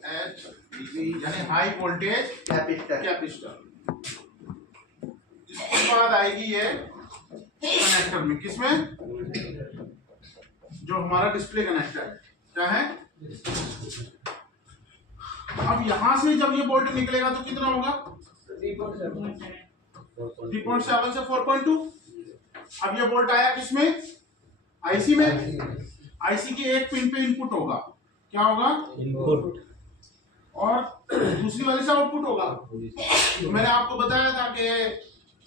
HV यानी high voltage capacitor. इसके बाद आएगी ये कनेक्टर में, किसमें, जो हमारा डिस्प्ले कनेक्टर है, क्या है। अब यहां से जब ये वोल्ट निकलेगा तो कितना होगा, 3.7 से 4.2। अब ये वोल्ट आया किसमें, आईसी में। आईसी के एक पिन पे इनपुट होगा, क्या होगा, इनपुट, और दूसरी वाले से आउटपुट होगा। तो मैंने आपको बताया था कि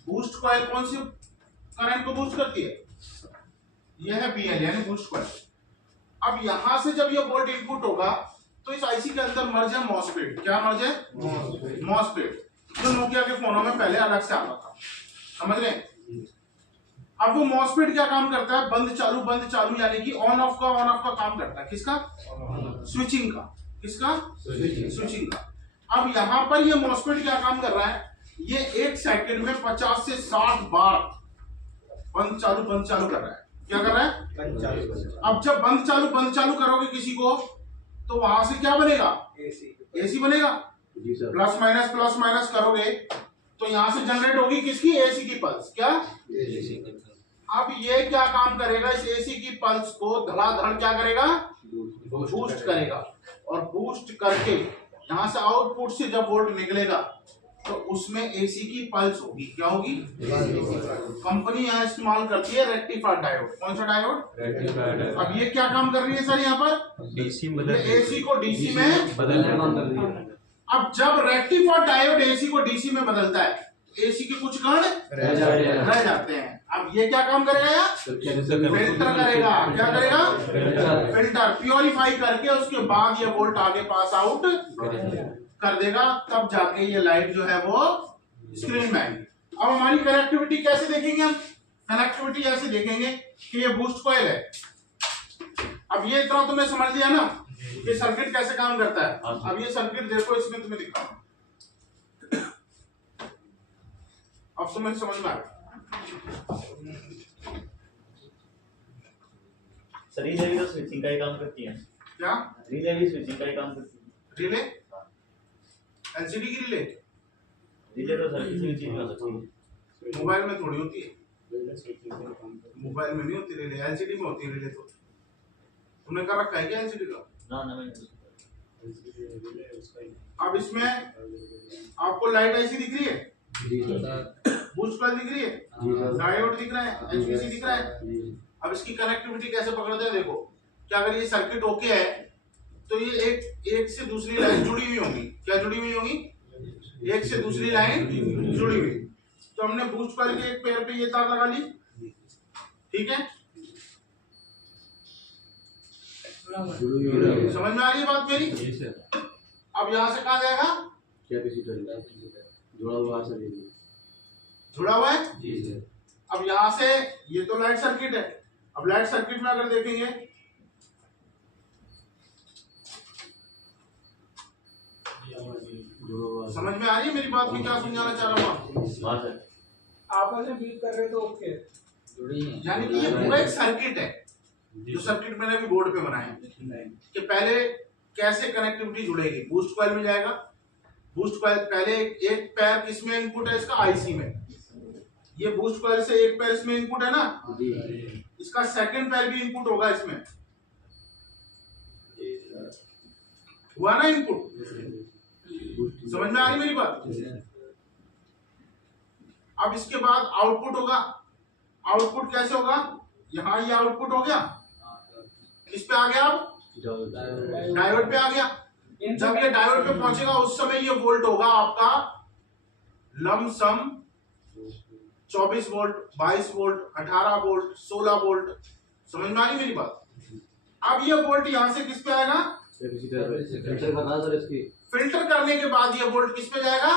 बूस्ट कॉइल कौन सी करंट को बूस्ट करती है, यह है बीएल यानी बूस्ट कॉइल। अब यहां से जब ये वोल्ट इनपुट होगा तो इस आईसी के अंदर मर्ज है मॉसफेट। क्या मर्ज है, मॉसफेट, जो नोकिया के फोनों में पहले अलग से आता था, समझ रहे हैं। अब वो मॉसफेट क्या काम करता है, बंद चालू यानी कि ऑन ऑफ का काम करता है। किसका, स्विचिंग का। किसका, स्विचिंग का। अब यहां पर ये मॉसफेट क्या काम कर रहा है, ये 1 सेकंड में 50 से 60 बार बंद चालू कर रहा है। क्या कर रहा है, अब जब बंद चालू करोगे किसी को तो वहां से क्या बनेगा, एसी बनेगा। प्लस माइनस करोगे तो यहां से जनरेट होगी किसकी, एसी की पल्स। क्या, अब ये क्या काम करेगा, इस एसी की पल्स को धड़ाधड़ क्या करेगा, बूस्ट करेगा, और बूस्ट करके यहां से आउटपुट से जब वोल्ट निकलेगा तो उसमें एसी की पल्स होगी। क्या होगी, कंपनी यहाँ इस्तेमाल करती है रेक्टिफायर डायोड। कौन सा डायोड, रेक्टिफायर डायोड। अब ये क्या काम कर रही है सर, यहाँ पर डीसी एसी को डीसी में बदलने का काम कर रही है। अब जब रेक्टिफायर डायोड एसी को डीसी में बदलता है, एसी के कुछ कण रह जाते हैं। अब ये क्या काम करेगा, यार फिल्टर करेगा। क्या करेगा, फिल्टर, प्योरीफाई करके उसके बाद ये वोल्ट आगे पास आउट कर देगा, तब जाके ये लाइट जो है वो स्क्रीन में आएगी। अब हमारी कनेक्टिविटी कैसे देखेंगे, हम कनेक्टिविटी ऐसे देखेंगे कि ये बूस्ट कॉइल है। अब ये इतना तुमने समझ लिया ना कि सर्किट कैसे काम करता है। अब ये सर्किट देखो, इसमें तुम्हें दिखा, अब तुम्हें समझ में आया। सर रिले भी तो स्विचिंग का ही काम करती है। क्या, रिले भी स्विचिंग का ही काम करती है। रिले, एलसीडी की रिले तो सर किसी भी चीज में हो सकती है, मोबाइल में थोड़ी होती है, मोबाइल में नहीं होती रिले, एलसीडी में होती है रिले। तो तुमने कर रखा है क्या एलसीडी का, ना मैंने। अब इसमें आपको लाइट ऐसी दिख रही है, बूस्ट कॉइल दिख रही है, डायोड दिख रहा है, एचवीसी दिख रहा है। अब इसकी कनेक्टिविटी कैसे पकड़ते हैं, देखो, क्या अगर ये सर्किट ओके है तो ये एक से दूसरी लाइन जुड़ी हुई होंगी। क्या जुड़ी हुई होंगी, एक से दूसरी लाइन जुड़ी हुई। तो हमने बूस्ट कॉइल के एक पेयर पे ये तार लगा ली, ठीक है, समझ में आ रही है बात मेरी। अब यहां से कहा जाएगा, जुड़ा हुआ है। अब यहां से ये तो लाइट सर्किट है। अब लाइट सर्किट में अगर देखेंगे, समझ में आ रही है मेरी बात, मैं क्या समझाना चाह रहा हूँ। आपस में बीट कर रहे तो ओके, यानी कि ये पूरा एक सर्किट है, जो सर्किट मैंने अभी बोर्ड पे बनाया है कि पहले कैसे कनेक्टिविटी जुड़ेगी। बूस्ट कॉइल में जाएगा, बूस्ट कॉइल पहले एक पैर किसमें इनपुट है, इसका आईसी में। ये बूस्ट कॉइल से एक पैर इसमें इनपुट है ना, इसका सेकंड पैर भी इनपुट होगा इसमें, हुआ ना इनपुट। समझ में आ रही मेरी बात। अब इसके बाद आउटपुट होगा। आउटपुट कैसे होगा, यहां ये आउटपुट हो गया, किस पे आ गया, अब डायोड पे आ गया। जब ये डायोड पे पहुंचेगा उस समय ये वोल्ट होगा आपका lump sum 24 volt, 22 volt, 18 volt, 16 volt. समझ में आ रही मेरी बात। अब ये वोल्ट यहां से किस पे आएगा, फिल्टर करने के बाद ये वोल्ट किस पे जाएगा,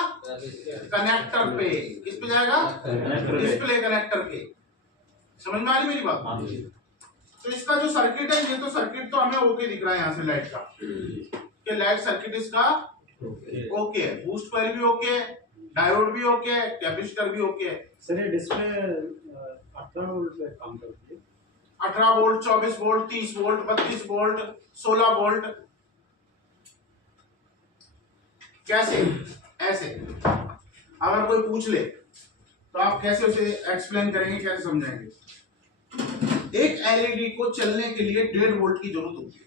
कनेक्टर पे। किस पे जाएगा, डिस्प्ले कनेक्टर पे। समझ में आ रही मेरी बात। तो इसका जो सर्किट है, ये तो सर्किट तो हमें ओके दिख रहा है यहाँ से लाइट का, कि लाइट सर्किट इसका ओके है, बूस्ट कॉइल भी ओके है, डायोड भी ओके है, कैपेसिटर भी ओके है। सर ये डिस्प्ले 18 वोल्ट पे काम करती है। 18 volt, 24 volt, 30 volt, 32 volt, 16 volt. कैसे? ऐसे। अगर कोई पूछ ले तो आप कैसे उसे एक्सप्लेन करेंगे, कैसे समझाएंगे? एक एलईडी को चलने के लिए 1.5 वोल्ट की जरूरत होती है।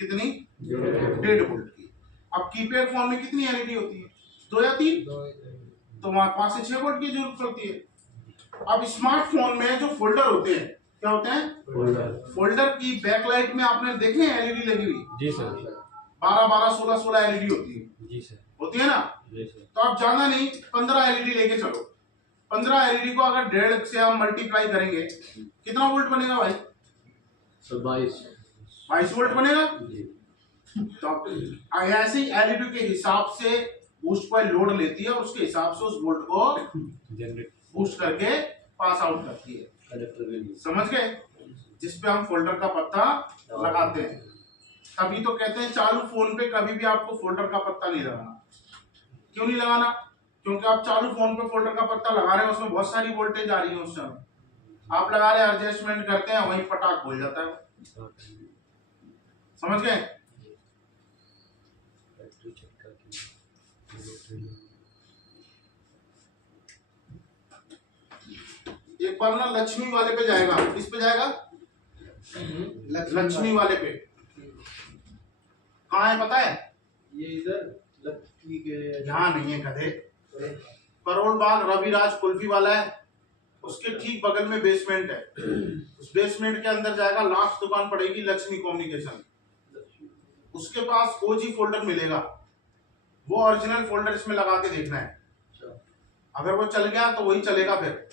कितनी? 1.5 वोल्ट की। अब कीपैड फोन में कितनी एलईडी होती है? 2 या 3? तो वहां 5 से 6 वोल्ट की जरूरत पड़ती है। अब स्मार्टफोन में जो फोल्डर होते हैं, क्या होते हैं? फोल्डर की बैकलाइट में आपने देखे एलईडी लगी हुई? जी सर। 12 16 एलईडी होती है। जी सर। होती है ना? जी सर। तो आप ज्यादा नहीं, 15 एलईडी लेके चलो। 15 एलईडी को अगर 1.5 से हम मल्टीप्लाई करेंगे, कितना वोल्ट बनेगा भाई? 22 वोल्ट बनेगा। तो ऐसे ही एलईडी के हिसाब से बूस्ट कॉइल लोड लेती है और उसके हिसाब से उस वोल्ट को बूस्ट करके पास आउट करती है। समझ गए? जिसपे हम फोल्डर का पत्ता लगाते हैं। तभी तो कहते हैं चालू फोन पे कभी भी आपको फोल्डर का पत्ता नहीं लगाना। क्यों नहीं लगाना? क्योंकि आप चालू फोन पे फोल्डर का पत्ता लगा रहे हैं, उसमें बहुत सारी वोल्टेज आ रही है उस समय। आप लगा रहे हैं, एडजस्टमेंट करते हैं, वहीं पटाख खुल जाता है। समझ गए? एक बार ना लक्ष्मी वाले पे जाएगा। किस पे जाएगा? लक्ष्मी वाले पे। कहाँ है पता है? ये इधर लक्ष्मी के यहाँ नहीं है गधे। करोल बाग रविराज कुल्फी वाला है, उसके ठीक बगल में बेसमेंट है। उस बेसमेंट के अंदर जाएगा, लास्ट दुकान पड़ेगी लक्ष्मी कम्युनिकेशन। उसके पास ओजी फोल्डर मिलेगा, वो ओरिजिनल फोल्डर इसमें लगा के देखना है। अगर वो चल गया तो वही चलेगा फिर,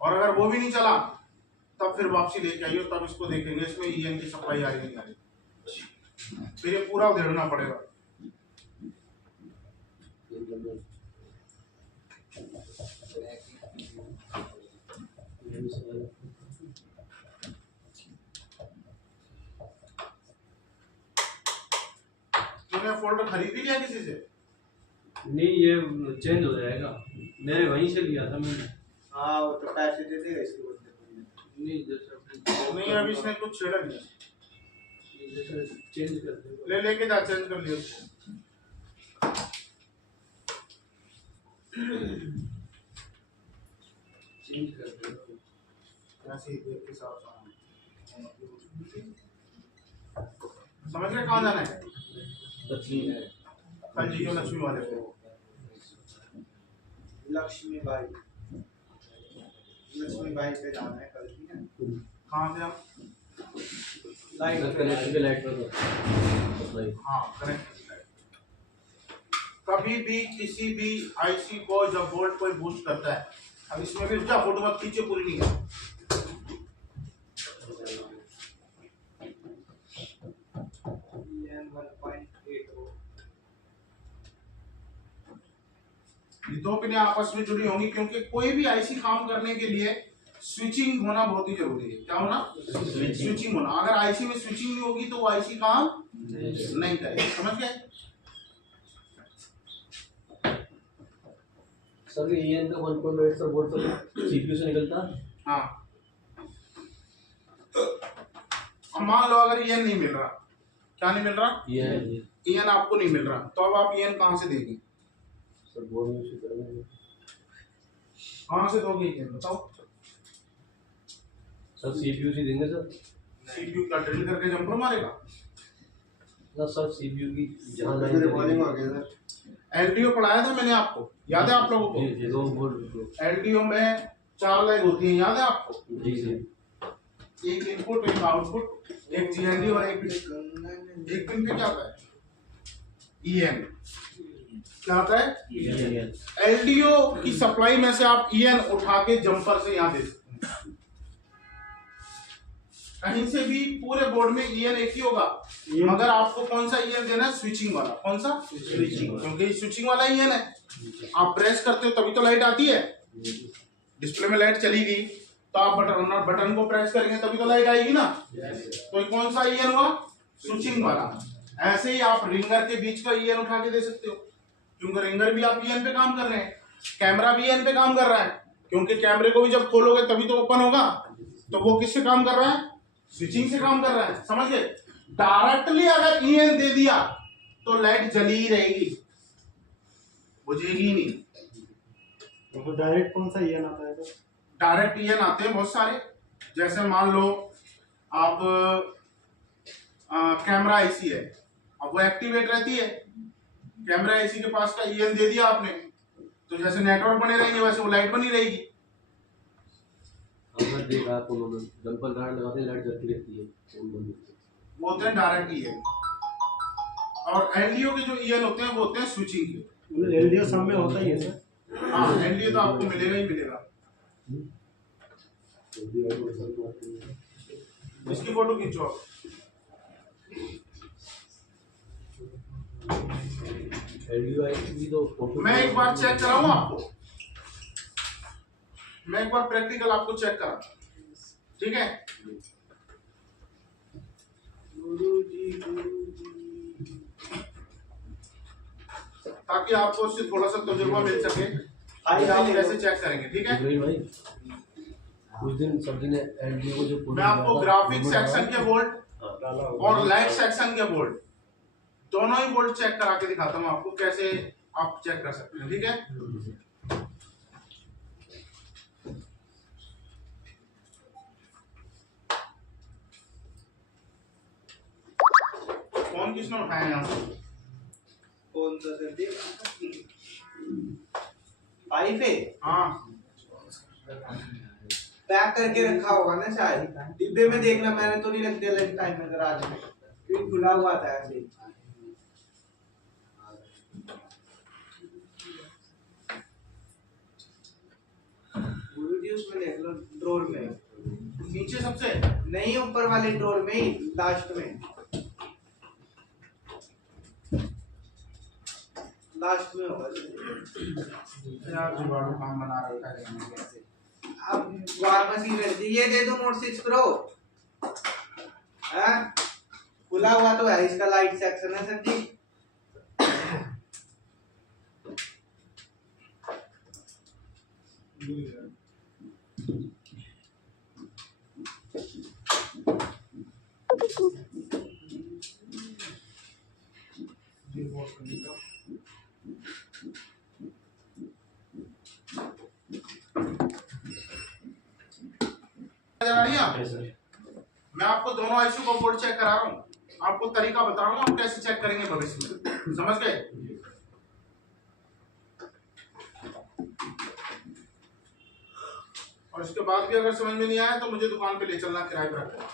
और अगर वो भी नहीं चला तब फिर वापसी लेके आइए, तब इसको देखेंगे इसमें ईएन की सप्लाई आ रही नहीं आ रही। फिर ये पूरा उधेड़ना पड़ेगा। तूने फोल्डर खरीद ही लिया किसी से? नहीं, ये चेंज हो जाएगा। मैंने वहीं से लिया था मैंने। हाँ, वो तो पैसे दे देगा इसके बदले। नहीं, जैसे नहीं, अभी इसने कुछ छेड़ा नहीं। जैसे चेंज कर दे। ले लेके जा, चेंज कर लिया उसको। चेंज कर दे। ऐसे ही देख के साफ समझ गए कहाँ जाना है? लक्ष्मी है। कल जी लक्ष्मी वाले पे। लक्ष्मी बाई पे जाना है कल की ना। कहाँ से आप? लाइट कनेक्ट के लाइट पर। हाँ, कनेक्ट। कभी भी किसी भी आईसी को जब वोल्ट कोई बूस्ट करता है, अब इसमें भी रुझा फोटो मत खींचे, पूरी नहीं है। ये दो पिनें आपस में जुड़ी होंगी, क्योंकि कोई भी आईसी काम करने के लिए स्विचिंग होना बहुत ही जरूरी है। क्या होना? स्विचिंग होना। अगर आईसी में स्विचिंग नहीं होगी तो वो आईसी काम नहीं करेगा। समझ गए? सर ईएन का 1.8 सर बोर्ड पर सीपीयू से निकलता है। हाँ, अब मान लो अगर ईएन नहीं मिल रहा, क्या नहीं मिल रहा? ईएन आपको नहीं मिल रहा, तो अब आप ईएन कहाँ से देंगे? सर बोर्ड में से करेंगे। कहाँ से दोगे ईएन बताओ? सर सीपीयू से देंगे सर। सीपीयू का ड्रिल करके जंपर मारेगा ना सर, सीपीयू की जहाँ मेरे बॉलिंग आ गया सर। एलडीओ पढ़ाया था मैंने आपको, याद है आप लोगों को? जी, दो बोर्ड। एलडीओ में 4 लेग होती है, याद है आपको? जी जी। एक इनपुट, एक आउटपुट, एक जीएनडी और एक पिन पे क्या आता है? ईएन। क्या आता है? एलडीओ की सप्लाई में से आप ईएन उठा के जंपर से यहाँ दे सकते हैं। कहीं से भी पूरे बोर्ड में ईएन एक ही होगा, मगर आपको कौन सा ईएन देना है? स्विचिंग वाला। कौन सा? स्विचिंग, क्योंकि स्विचिंग वाला ईएन है। आप प्रेस करते हो तभी तो लाइट आती है। डिस्प्ले में लाइट चली गई तो आप बटन को प्रेस करेंगे तभी तो लाइट आएगी ना। तो कौन सा ईएन हुआ? स्विचिंग वाला। ऐसे ही आप रिंगर के बीच का ईएन उठा के दे सकते हो, क्योंकि रिंगर भी आप ईएन पे काम कर रहे हैं, कैमरा भी ईएन पे काम कर रहा है, क्योंकि कैमरे को भी जब खोलोगे तभी तो ओपन होगा। तो वो किससे काम कर रहा है? स्विचिंग से काम कर रहा है। समझ गए? डायरेक्टली अगर ईएन दे दिया तो लाइट जली ही रहेगी, बुझेगी ही नहीं। तो डायरेक्ट कौन सा ईएन आता है तो? डायरेक्ट ईएन आते हैं बहुत सारे, जैसे मान लो आप कैमरा आईसी है, अब वो एक्टिवेट रहती है, कैमरा आईसी के पास का ईएन दे दिया आपने, तो जैसे नेटवर्क बने रहेंगे वैसे वो लाइट बनी रहेगी। अगर देखा आप उन्होंने जंपर गार्ड लगाते लाइट जलती रहती है, वो होते हैं डायरेक्ट ईएन। और एलडीओ के जो ईएन होते हैं वो होते हैं स्विचिंग के। एलडीओ सब में होता ही है सर। हाँ, एलडीओ तो आपको मिलेगा ही मिलेगा। इसकी फोटो खींचो आप। मैं एक बार चेक कराऊं आपको, मैं एक बार प्रैक्टिकल आपको चेक करा, ठीक है? ताकि आपको उससे थोड़ा सा तजुर्बा मिल सके कि आप कैसे चेक करेंगे, ठीक है? भाई उस दिन सब्जी ने एलडीओ को जो मैं आपको ग्राफिक सेक्शन के वोल्ट और लाइट सेक्शन के वोल्ट दोनों ही वोल्ट चेक करा के दिखाता हूँ आपको कैसे आप चेक कर सकते हैं, ठीक है? फोन किसने उठाया यहाँ से? कौन सा सर जी? पाइप है? हाँ, पैक करके रखा होगा ना शायद, डिब्बे में देखना, मैंने तो नहीं रख दिया लंच टाइम में गराज में, क्योंकि खुला हुआ था ऐसे ही। गुरुजी उसमें देख लो ड्रॉर में, नीचे सबसे नहीं ऊपर वाले ड्रॉर में ही लास्ट में, लास्ट में होगा। यार जुगाड़ू काम बना रखा है मैंने कैसे। अब वापसी कर दी, ये दे दो नोट 6 प्रो, खुला हुआ तो है, इसका लाइट सेक्शन है सर जी। मैं आपको दोनों आईसी को बोर्ड चेक करा रहा हूँ, आपको तरीका बता रहा हूँ आप कैसे चेक करेंगे भविष्य में, समझ गए? और इसके बाद भी अगर समझ में नहीं आया तो मुझे दुकान पे ले चलना, किराए पे रखना।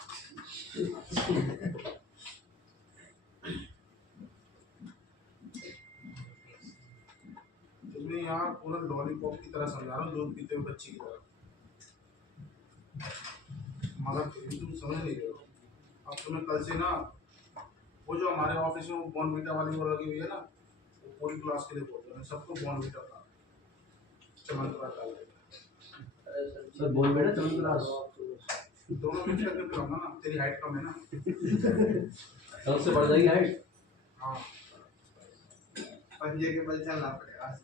तुम्हें यहाँ पूरा लॉलीपॉप की तरह समझा रहा हूँ, दूध पीते हुए बच्ची की तरह, मगर फिर भी तुम समझ नहीं रहे हो। अब तुम्हें कल से ना वो जो हमारे ऑफिस में बॉर्नविटा वाली वो लगी हुई है ना, वो पूरी क्लास के लिए बोल रहे हैं सबको बॉर्नविटा का चमत्कार डाल देगा। सर बोल बेटा चमत्कार दोनों मिक्स करके पिलाऊंगा ना, तेरी हाइट कम है ना। सबसे बढ़ जाएगी हाइट। हाँ, पंजे के बल चलना पड़ेगा।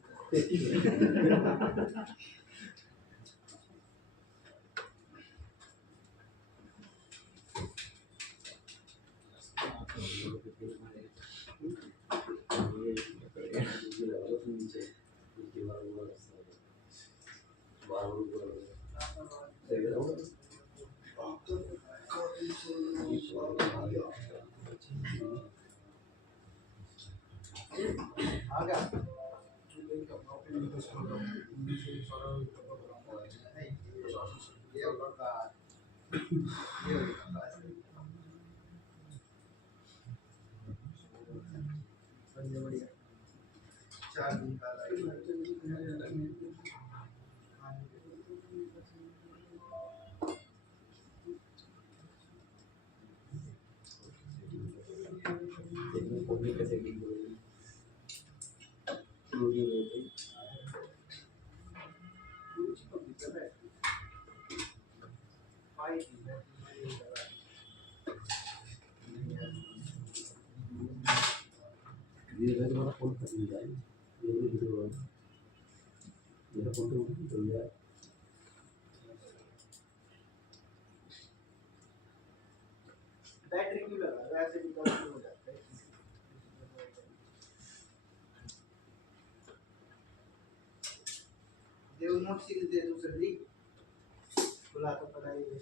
आ गया बढ़िया 4 दिन का ये मेरा फोन कर दिया है, ये वीडियो मेरा फोटो कर लिया। बैटरी क्यों लगा, वैसे भी कम हो जाता है। रिमोट सीरीज दे दूं सर जी खुला तो पता ही है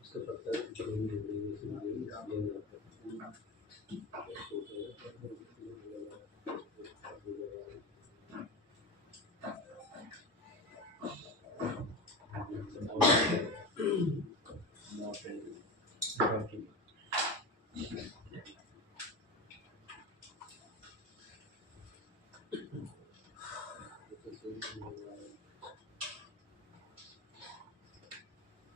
उसका पता है